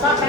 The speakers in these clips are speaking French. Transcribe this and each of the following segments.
pas par là.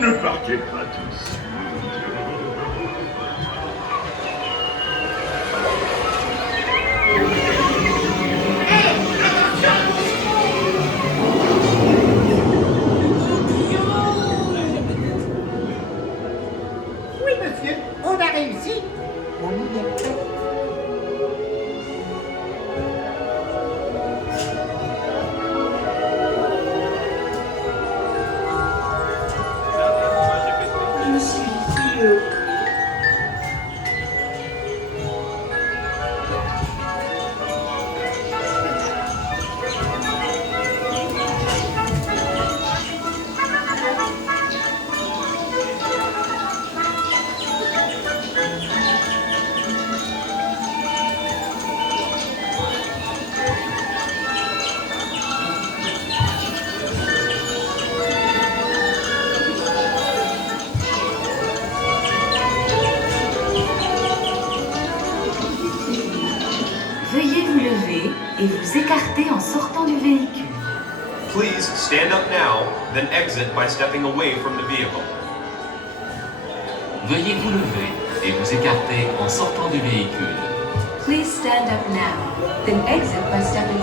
Ne partez pas tous. Oui, monsieur, on a réussi. On y est prêt. Je suis vieux. Veuillez vous lever et vous écarter en sortant du véhicule. Please stand up now, then exit by stepping away from the vehicle. Veuillez vous lever et vous écarter en sortant du véhicule. Please stand up now, then exit by stepping